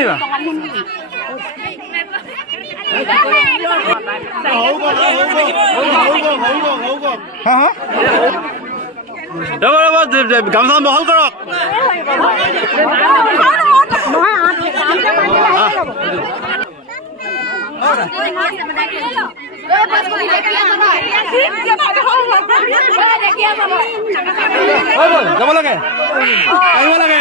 মাৰিবা গামোচা বহল কৰক যাব লাগে আহিব লাগে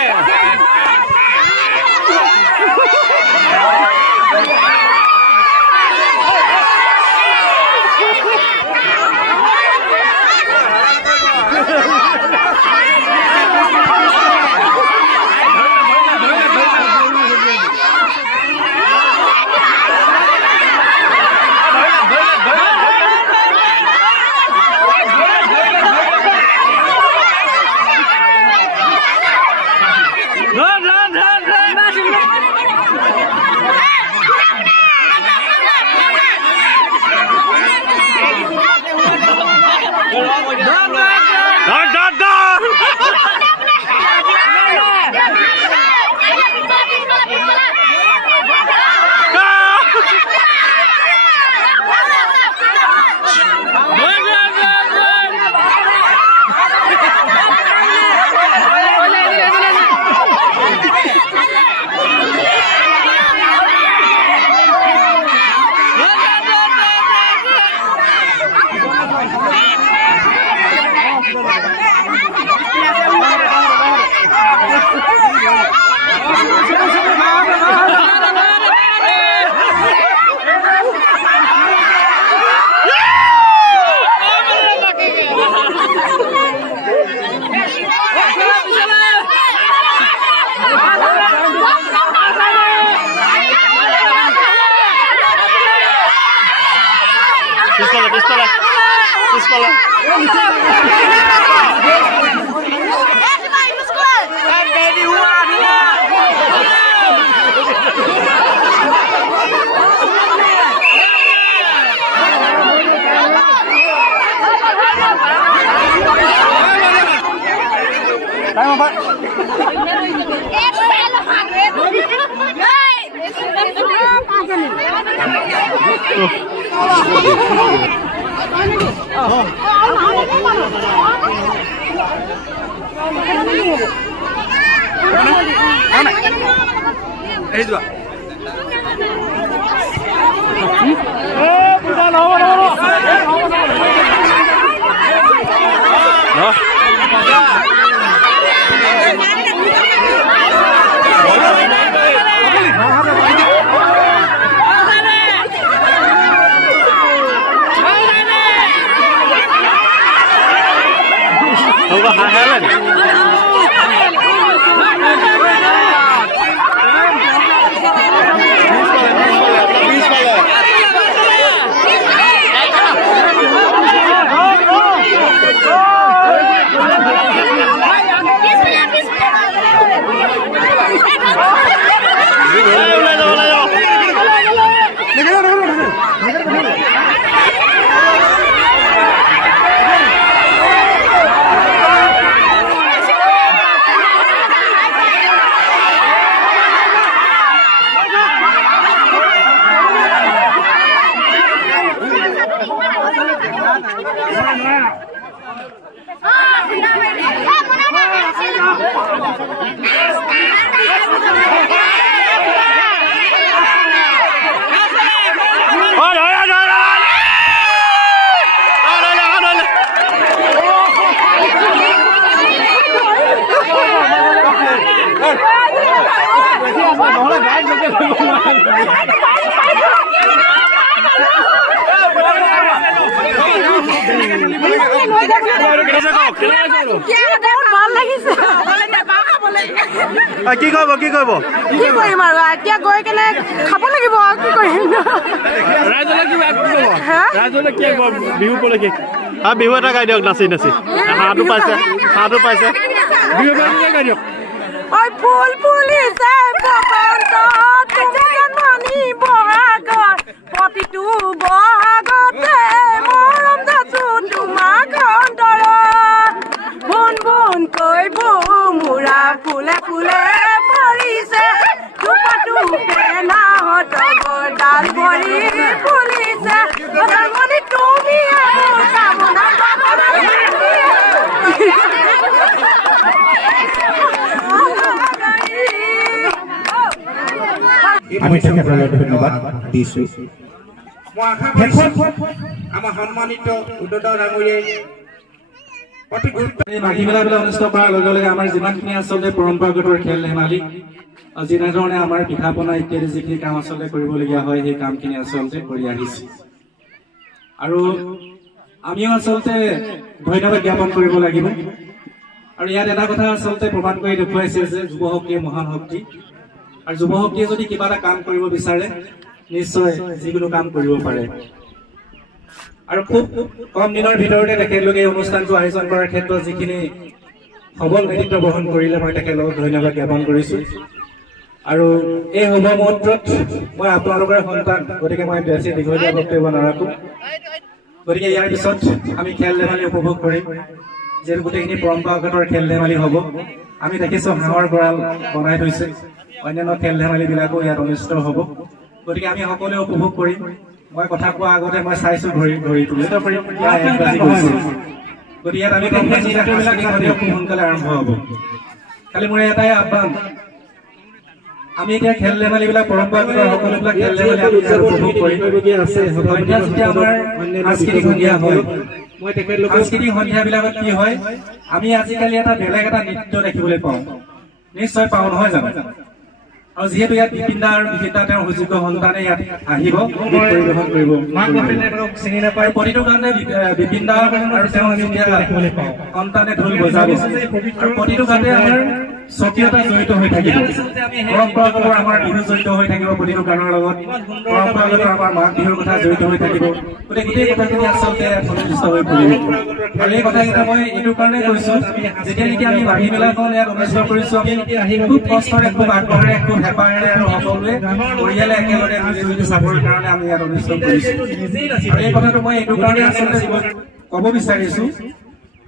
কি কৰিব কি কৰিব কি কৰিম আৰু এতিয়া গৈ কেনে খাব লাগিব কি কৰিম ৰাইজলে কি ৰাইজলে কি বিহু উপলক্ষে বিহু এটা গাই দিয়ক নাচি নাচি হাঁহটো পাইছে বিহু গাই দিয়ক ঐ ফুল ফুলিছে বসন্ত জন্মনি বহাগত প্ৰতিটো বহাগতে মৰম যাচো তোমাক অন্তৰত বুন বুনকৈ বুমুৰা ফুলে ফুলে ভৰিছে দুপাটো আমি তেখেতলৈ ধন্যবাদ দিছোঁ। শেষত আমাৰ সন্মানিত উদ্যোগৰ ডাঙৰীয়াই অতি গুৰুত্ব মাঘী মেলাবিলাক অনুষ্ঠিত কৰাৰ লগে লগে আমাৰ যিমানখিনি আচলতে পৰম্পৰাগত খেল ধেমালি যেনেধৰণে আমাৰ পিঠা পনা ইত্যাদি যিখিনি কাম আচলতে কৰিবলগীয়া হয় সেই কামখিনি আচলতে কৰি আহিছে আৰু আমিও আচলতে ধন্যবাদ জ্ঞাপন কৰিব লাগিব। আৰু ইয়াত এটা কথা আচলতে প্ৰমাণ কৰি দেখুৱাইছে যে যুৱ শক্তিয়ে মহান শক্তি আৰু যুৱ শক্তিয়ে যদি কিবা এটা কাম কৰিব বিচাৰে নিশ্চয় যিকোনো কাম কৰিব পাৰে। আৰু খুব কম দিনৰ ভিতৰতে তেখেতলোকে এই অনুষ্ঠানটো আয়োজন কৰাৰ ক্ষেত্ৰত যিখিনি সবল নেতৃত্ব বহন কৰিলে মই তেখেতলোকক ধন্যবাদ জ্ঞাপন কৰিছোঁ। আৰু এই শুভ মুহূৰ্তত মই আপোনালোকৰ সন্তান, গতিকে মই বেছি দীঘলীয়া বক্তব্য নাৰাখোঁ। গতিকে ইয়াৰ পিছত আমি খেল ধেমালি উপভোগ কৰিম, যিহেতু গোটেইখিনি পৰম্পৰাগত খেল ধেমালি হ'ব। আমি দেখিছোঁ হাঁহৰ গঁৰাল বনাই থৈছে, অন্যান্য খেল ধেমালিবিলাকো ইয়াত অনুষ্ঠিত হ'ব। গতিকে আমি সকলোৱে উপভোগ কৰিম। মই কথা কোৱাৰ আগতে মই চাইছোঁ ঘড়ীটো, গতিকে ইয়াত আমি খুব সোনকালে আৰম্ভ হ'ব। খালি মোৰ এটাই আহ্বান, আমি এতিয়া খেল ধেমালিবিলাক পৰম্পৰাগত সকলোবিলাক খেল ধেমালি আমি উপভোগ কৰিম। যেতিয়া আমাৰ সাংস্কৃতিক সন্ধিয়া হয়, সাংস্কৃতিক সন্ধিয়াবিলাকত কি হয়, আমি আজিকালি এটা বেলেগ এটা নৃত্য দেখিবলৈ পাওঁ, নিশ্চয় পাওঁ, নহয় জানো? আৰু যিহেতু ইয়াত বিপিন দা আৰু বিপিন তেওঁৰ সুযোগ্য সন্তানে ইয়াত আহিব পৰিৱেশন কৰিব, চিনি নাপায় প্ৰতিটো গানতে বিপিন দা আৰু তেওঁ সন্তানে ঢোল বজাব। প্ৰতিটো গানতে আমাৰ স্বকীয়তা জড়িত হৈ থাকিব, পৰম্পৰাগত আমাৰ বিহু জড়িত হৈ থাকিব, প্ৰতিটো গানৰ লগত পৰম্পৰাগত আমাৰ মাঘ বিহুৰ কথা জড়িত হৈ থাকিব। গতিকে গোটেই কথাখিনি আচলতে সন্তুষ্ট হৈ পৰিব। আৰু এই কথাকেইটা মই এইটো কাৰণে কৈছোঁ, যেতিয়া নেকি আমি মাঘী মেলাখন ইয়াত অনুষ্ঠিত কৰিছোঁ, আমি খুব কষ্টৰে, খুব আগ্ৰহেৰে, খুব হেঁপাহেৰে আৰু সকলোৱে পৰিয়ালে একেলগে মিলি জুলি চাবৰ কাৰণে আমি ইয়াত অনুষ্ঠিত কৰিছোঁ। আৰু এই কথাটো মই এইটো কাৰণে আচলতে ক'ব বিচাৰিছোঁ,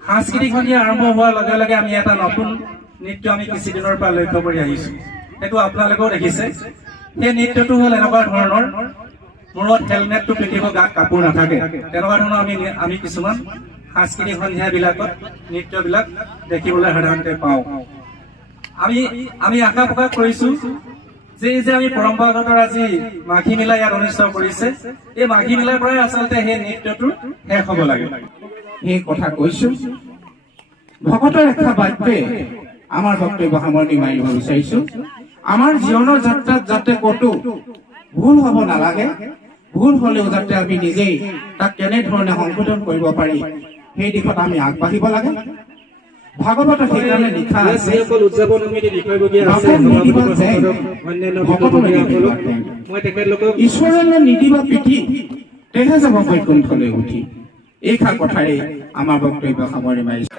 সাংস্কৃতিক সন্ধিয়া আৰম্ভ হোৱাৰ লগে লগে আমি এটা নতুন নৃত্য আমি কিছুদিনৰ পৰা লক্ষ্য কৰি আহিছোঁ, সেইটো আপোনালোকেও দেখিছে। সেই নৃত্যটো হ'ল এনেকুৱা ধৰণৰ, মূৰত হেলমেটটো পিন্ধিব, গাত কাপোৰ নাথাকে, তেনেকুৱা ধৰণৰ আমি কিছুমান সাংস্কৃতিক সন্ধিয়াবিলাকত নৃত্যবিলাক দেখিবলৈ সাধাৰণতে পাওঁ। আমি আশা প্ৰকাশ কৰিছোঁ যে আমি পৰম্পৰাগত আজি মাঘী মেলা ইয়াত অনুষ্ঠিত কৰিছে, এই মাঘী মেলাৰ পৰাই আচলতে সেই নৃত্যটো শেষ হ'ব লাগে। সেই কথা কৈছোঁ। ভকতৰ ৰেখা বাক্যে আমাৰ বক্তব্য সামৰণি মাৰিব বিচাৰিছোঁ। আমাৰ জীৱনৰ যাত্ৰাত যাতে ক'তো ভুল হ'ব নালাগে, ভুল হ'লেও যাতে আমি নিজেই তাক কেনেধৰণে সংশোধন কৰিব পাৰি সেই দিশত আমি আগবাঢ়িব লাগে। ভাগৱতত সেইকাৰণে লিখা আছে, ঈশ্বৰলৈ নিদিবা পিঠি, তেহে যাব বৈকুণ্ঠলৈ উঠি। এইষাৰ কথাৰে আমাৰ বক্তব্য সামৰণি মাৰিছোঁ।